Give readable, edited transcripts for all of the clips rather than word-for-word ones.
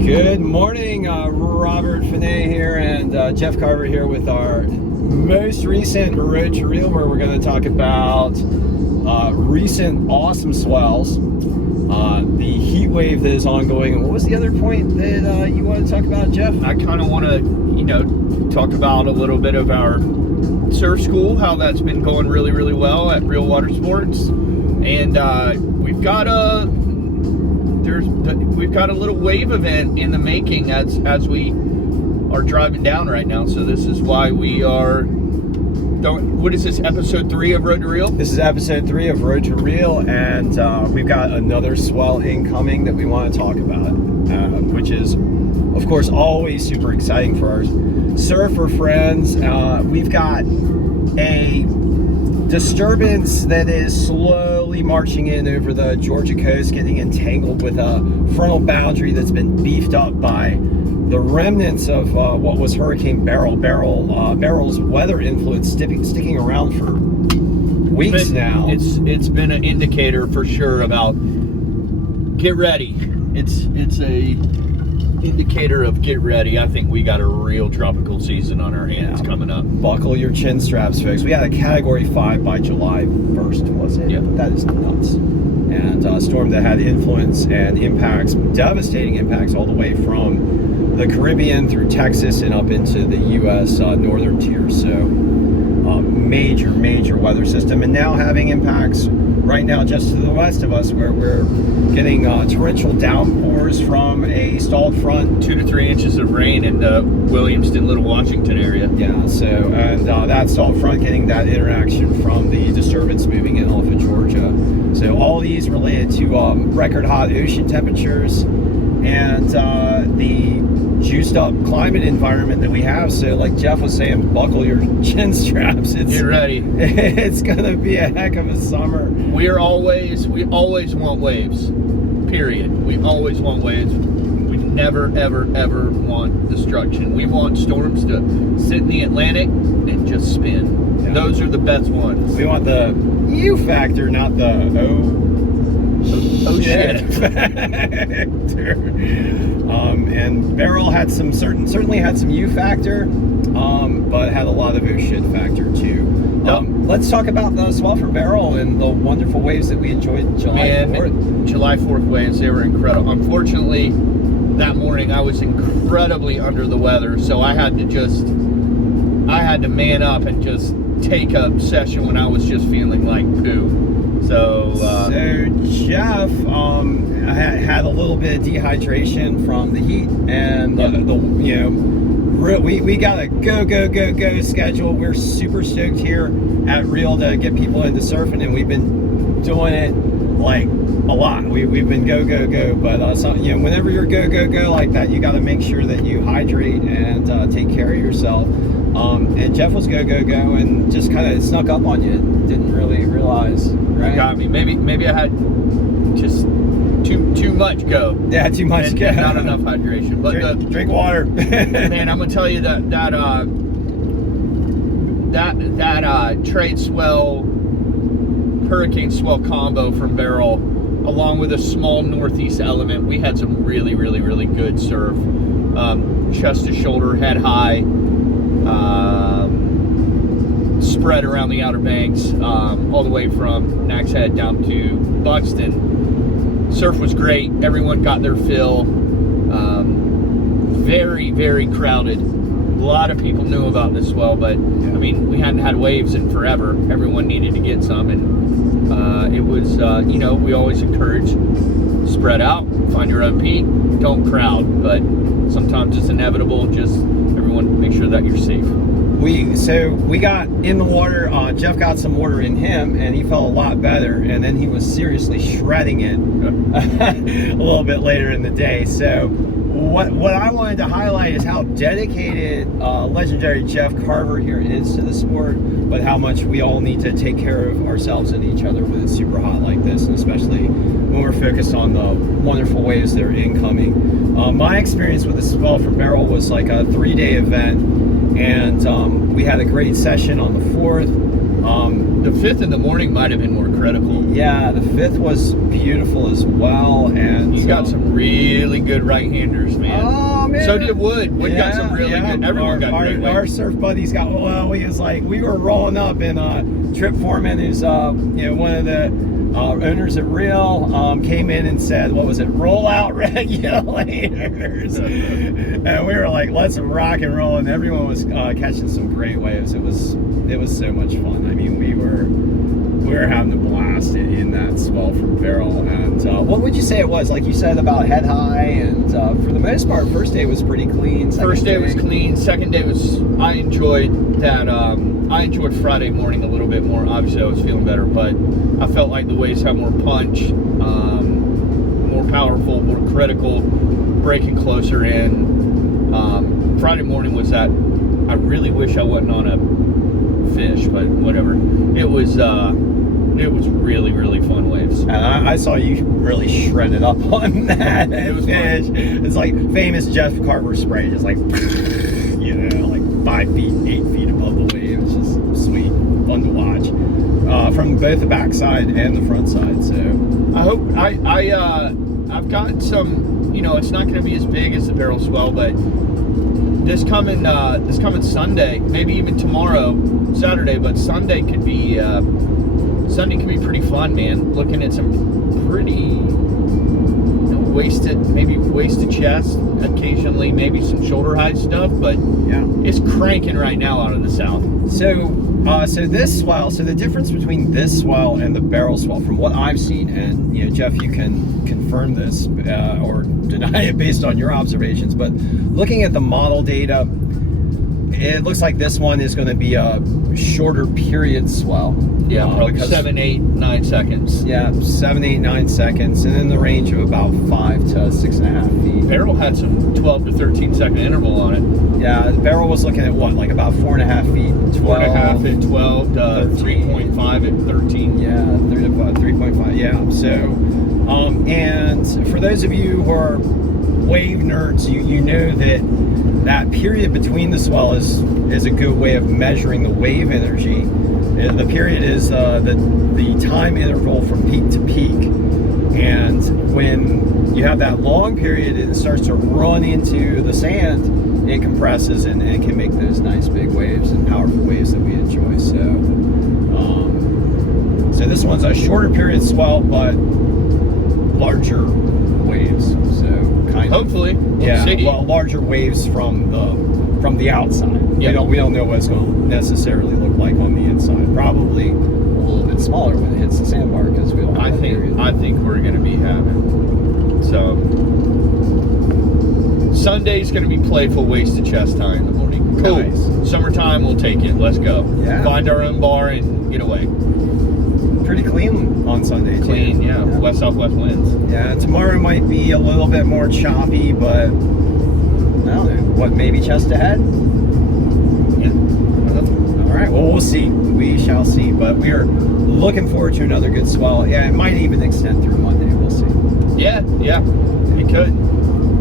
Good morning, Robert Finet here and Jeff Carver here with our most recent Road to Reel, where we're going to talk about recent awesome swells, the heat wave that is ongoing. And what was the other point that you want to talk about, Jeff? I kind of want to, talk about a little bit of our surf school, how that's been going really, really well at Real Water Sports, and we've got a little wave event in the making as we are driving down right now. So this is why we are. What is this, episode 3 of Road to Reel? This is episode 3 of Road to Reel, and we've got another swell incoming that we want to talk about, which is, of course, always super exciting for our surfer friends. We've got a disturbance that is slowly marching in over the Georgia coast, getting entangled with a frontal boundary that's been beefed up by the remnants of what was Hurricane Beryl. Beryl's weather influence sticking around for weeks now. It's been an indicator for sure about get ready. It's a indicator of get ready. I think we got a real tropical season on our hands coming up. Buckle your chin straps, folks. We had a Category 5 by July 1st, was it? Yeah. That is nuts. And a storm that had influence and impacts, devastating impacts, all the way from the Caribbean through Texas and up into the U.S. Northern tier. So major weather system, and now having impacts right now just to the west of us, where we're getting torrential downpours from a stalled front. 2 to 3 inches of rain in the Williamston, Little Washington area. Yeah, so, and that stalled front getting that interaction from the disturbance moving in off of Georgia. So all these related to record hot ocean temperatures and the juiced up climate environment that we have. So like Jeff was saying, buckle your chin straps. Get ready. It's gonna be a heck of a summer. We always want waves, period. We always want waves. We never ever want destruction. We want storms to sit in the Atlantic and just spin. Yeah. Those are the best ones. We want the U factor, not the oh shit factor. And Beryl had certainly had some U factor, but had a lot of oh shit factor too. Let's talk about the swell for Beryl and the wonderful waves that we enjoyed July 4th. July 4th waves, they were incredible. Unfortunately, that morning I was incredibly under the weather, so I had to man up and just take a session when I was just feeling like poo. So Jeff had a little bit of dehydration from the heat, and we got a go schedule. We're super stoked here at Reel to get people into surfing, and we've been doing it like a lot. We've been go, but whenever you're go like that, you got to make sure that you hydrate and take care of yourself. And Jeff was go, and just kind of snuck up on you. Didn't really realize, right? You got me. Maybe I had just too much go. Yeah, too much and go. Not enough hydration. But drink water. Man, I'm gonna tell you that trade swell, hurricane swell combo from Beryl, along with a small northeast element, we had some really good surf. Chest to shoulder, head high. Spread around the Outer Banks, all the way from Nags Head down to Buxton. Surf was great. Everyone got their fill. Very crowded. A lot of people knew about this swell, but I mean, we hadn't had waves in forever. Everyone needed to get some, and it was, we always encourage spread out, find your own peak, don't crowd, but sometimes it's inevitable. Just everyone make sure that you're safe. We got in the water. Jeff got some water in him, and he felt a lot better. And then he was seriously shredding it a little bit later in the day. So what I wanted to highlight is how dedicated legendary Jeff Carver here is to the sport, but how much we all need to take care of ourselves and each other when it's super hot like this, and especially when we're focused on the wonderful waves that are incoming. My experience with the swell from Beryl was like a 3-day event. And we had a great session on the 4th. The 5th in the morning might have been more critical. Yeah, the 5th was beautiful as well, and You got some really good right-handers, man. Oh man! So did Wood. Wood got some really good. Everyone got great our waves. surf buddies got. Well, he was like, we were rolling up, and Trip Foreman, who's one of the owners at Reel, came in and said, what was it? Roll out regulators. And we were like, let's rock and roll, and everyone was catching some great waves. It was so much fun. I mean, we were having a blast in that swell from Barrel. And what would you say it was? Like you said about head high, and for the most part, first day was pretty clean. First day was clean. Second day was, I enjoyed that. I enjoyed Friday morning a little bit more. Obviously, I was feeling better, but I felt like the waves had more punch, more powerful, more critical, breaking closer in. Friday morning was that. I really wish I wasn't on a fish, but whatever. It was really, really fun waves. And I saw you really shredded up on that fish. It's like famous Jeff Carver spray, just like, like 5 feet, 8 feet above the wave. It's just sweet, fun to watch from both the backside and the front side. So I hope I've got some. It's not going to be as big as the Barrel Swell, but this coming Sunday, maybe even tomorrow, Saturday, but Sunday could be pretty fun, man. Looking at some pretty wasted chest, occasionally maybe some shoulder high stuff, but yeah, it's cranking right now out of the south. So this swell, so the difference between this swell and the Barrel Swell, from what I've seen, and Jeff, you can confirm this or deny it based on your observations, but looking at the model data, it looks like this one is going to be a shorter period swell. Yeah, probably 7, 8, 9 seconds. Yeah, 7, 8, 9 seconds, and in the range of about 5 to 6.5 feet. Barrel had some 12 to 13 second interval on it. Yeah, the Barrel was looking at what, like about 4.5 feet, 12, 4.5 at 12, 3.5 at 13. Yeah, 3.5. Yeah. So, and for those of you who are wave nerds, you know that period between the swell is a good way of measuring the wave energy. The period is the time interval from peak to peak, and when you have that long period, it starts to run into the sand. It compresses and it can make those nice big waves and powerful waves that we enjoy. So, so this one's a shorter period swell, but larger waves. So kind hopefully, of, well, larger waves from the outside. Yeah. We don't know what it's going to necessarily look like on the inside. Probably a little bit smaller when it hits the sandbar, because we don't have I think we're going to be having. So Sunday's going to be playful waist to chest high in the morning. Cool. Nice. Summertime, we'll take it. Let's go. Yeah. Find our own bar and get away. Pretty clean on Sunday. Clean, too. yeah. West-southwest winds. Yeah, tomorrow might be a little bit more choppy, but I don't know. What, maybe chest ahead? Yeah. All right, well, we'll see. We shall see. But we are looking forward to another good swell. Yeah, it might even extend through Monday. We'll see. Yeah, it could.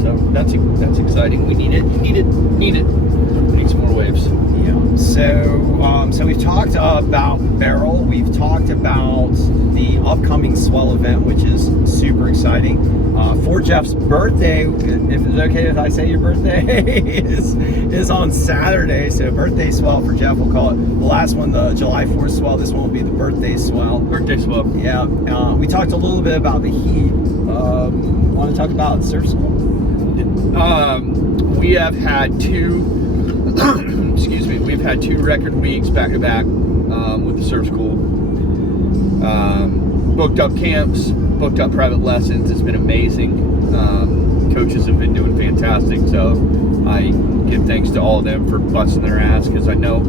So that's exciting. We need it. Need some more waves. Yeah. So we've talked about Barrel. We've talked about the upcoming swell event, which is super exciting. For Jeff's birthday, if it's okay if I say your birthday, is on Saturday. So birthday swell for Jeff, we'll call it. The last one, the July 4th swell. This one will be the birthday swell. Birthday swell. Yeah. We talked a little bit about the heat. Want to talk about surf school? We have had two. Excuse me. We've had 2 record weeks back to back with the surf school. Booked up camps, booked up private lessons. It's been amazing. Coaches have been doing fantastic. So I give thanks to all of them for busting their ass, because I know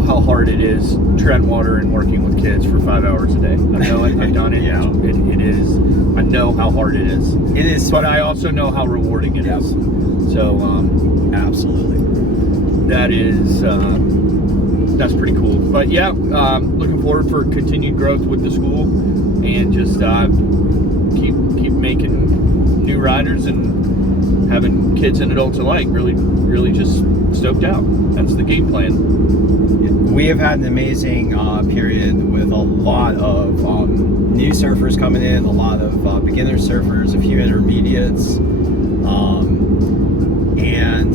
how hard it is treading water and working with kids for 5 hours a day. I know it. I've done it. Yeah. It is. I know how hard it is. It is, but I also know how rewarding it is. So absolutely. That's pretty cool. But yeah, looking forward for continued growth with the school, and just keep making new riders and having kids and adults alike really just stoked out. That's the game plan. We have had an amazing period with a lot of new surfers coming in, a lot of beginner surfers, a few intermediates, and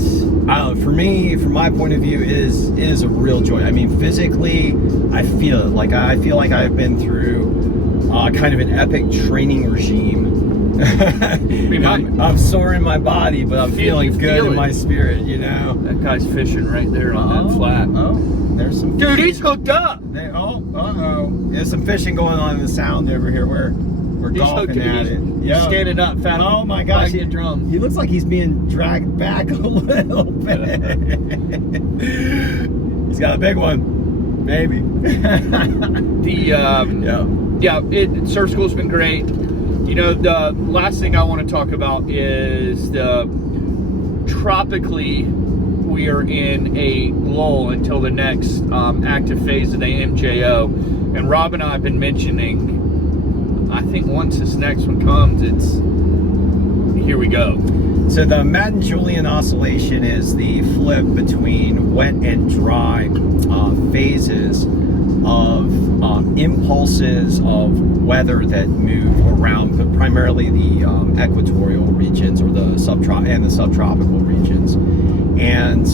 I don't know, for me, from my point of view, it is a real joy. I mean, physically, I feel it. Like I feel like I've been through kind of an epic training regime. I'm sore in my body, but I'm feeling good in my spirit, you know? That guy's fishing right there on that flat. Oh, there's some dude, he's hooked up! There's some fishing going on in the sound over here. We're golfing at it. He's standing up, fat. Oh my gosh, he looks like he's being dragged back a little bit. He's got a big one, maybe. Surf school's been great. You know, the last thing I want to talk about is tropically, we are in a lull until the next active phase of the MJO. And Rob and I have been mentioning, I think once this next one comes, here we go. So the Madden-Julian oscillation is the flip between wet and dry phases of impulses of weather that move around, but primarily the equatorial regions or the subtropical regions. And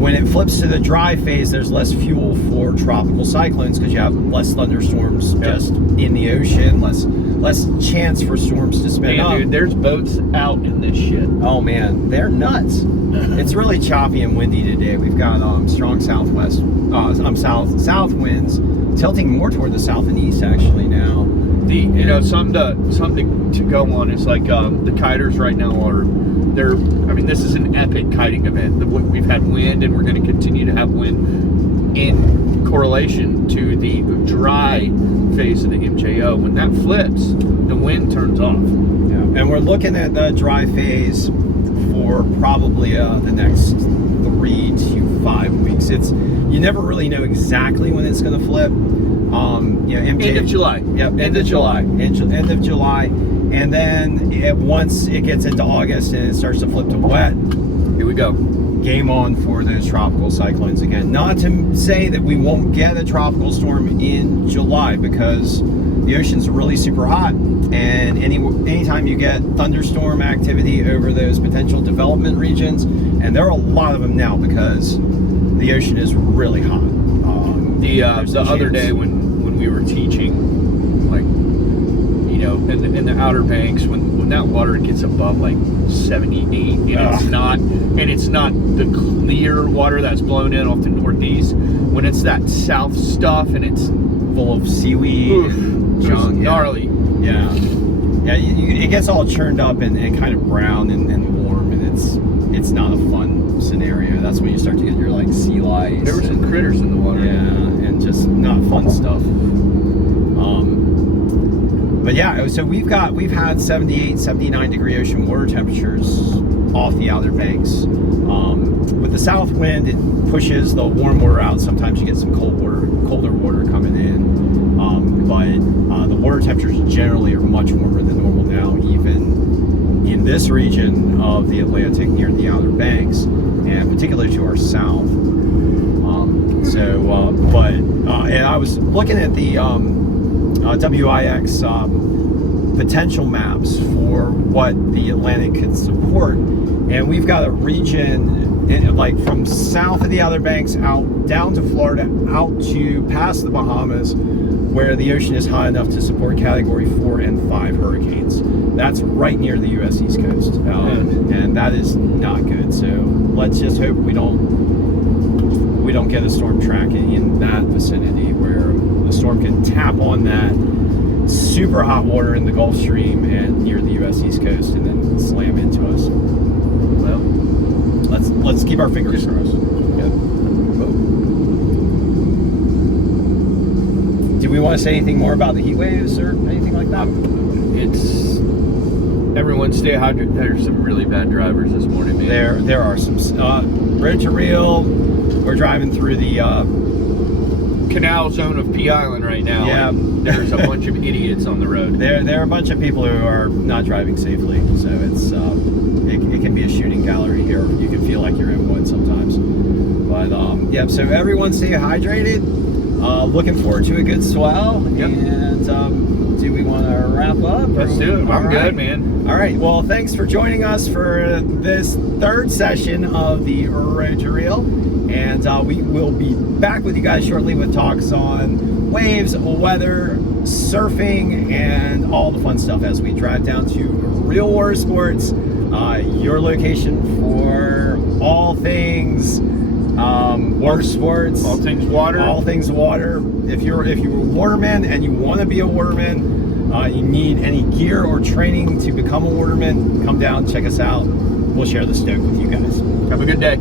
when it flips to the dry phase, there's less fuel for tropical cyclones because you have less thunderstorms just in the ocean, less chance for storms to spin up. Dude, there's boats out in this shit. Oh man, they're nuts. It's really choppy and windy today. We've got strong south winds, tilting more toward the south and east actually now. Something to go on is like the kiters right now this is an epic kiting event. We've had wind, and we're going to continue to have wind in correlation to the dry phase of the MJO. When that flips, the wind turns off. Yeah. And we're looking at the dry phase for probably the next 3 to 5 weeks. You never really know exactly when it's going to flip. End of July. Yep, end of July. End of July. And then once it gets into August and it starts to flip to wet, here we go. Game on for those tropical cyclones again. Not to say that we won't get a tropical storm in July, because the ocean's really super hot, and anytime you get thunderstorm activity over those potential development regions, and there are a lot of them now because the ocean is really hot. The other day when we were teaching, like, you know, in the Outer Banks, when that water gets above like 78, and it's not the clear water that's blown in off the northeast, when it's that south stuff and it's full of seaweed and junk, gnarly. Yeah, it gets all churned up and kind of brown and warm, and it's not a fun scenario. That's when you start to get your like sea lice. There were some critters in the water. Yeah, and just not fun stuff. But yeah, so we've had 78, 79 degree ocean water temperatures off the Outer Banks. With the south wind, it pushes the warm water out. Sometimes you get some colder water coming in. But the water temperatures generally are much warmer than normal now, even in this region of the Atlantic near the Outer Banks, and particularly to our south. And I was looking at the WIX potential maps for what the Atlantic could support, and we've got a region like from south of the Outer Banks out down to Florida, out to past the Bahamas, where the ocean is high enough to support Category 4 and 5 hurricanes. That's right near the U.S. East Coast, and that is not good. So let's just hope we don't get a storm track in that vicinity, where the storm can tap on that super hot water in the Gulf Stream and near the U.S. East Coast, and then slam into us. Well, let's keep our fingers crossed. Yep. Do we want to say anything more about the heat waves or anything like that? Everyone stay hydrated. There's some really bad drivers this morning, man. There are some. Road to Real, we're driving through the canal zone of Pea Island right now. Yeah. And there's a bunch of idiots on the road. There are a bunch of people who are not driving safely, so it's it can be a shooting gallery here. You can feel like you're in one sometimes. But yeah, so everyone stay hydrated. Looking forward to a good swell. Yep. And do we want to wrap up? Let's do it. I'm good, man. All right. Well, thanks for joining us for this third session of the Road to Reel. And we will be back with you guys shortly with talks on waves, weather, surfing, and all the fun stuff as we drive down to Real Water Sports, your location for all things water sports, All things water. all things water. If you're a waterman and you want to be a waterman, you need any gear or training to become a waterman, come down, check us out. We'll share the stoke with you guys. Have a good day.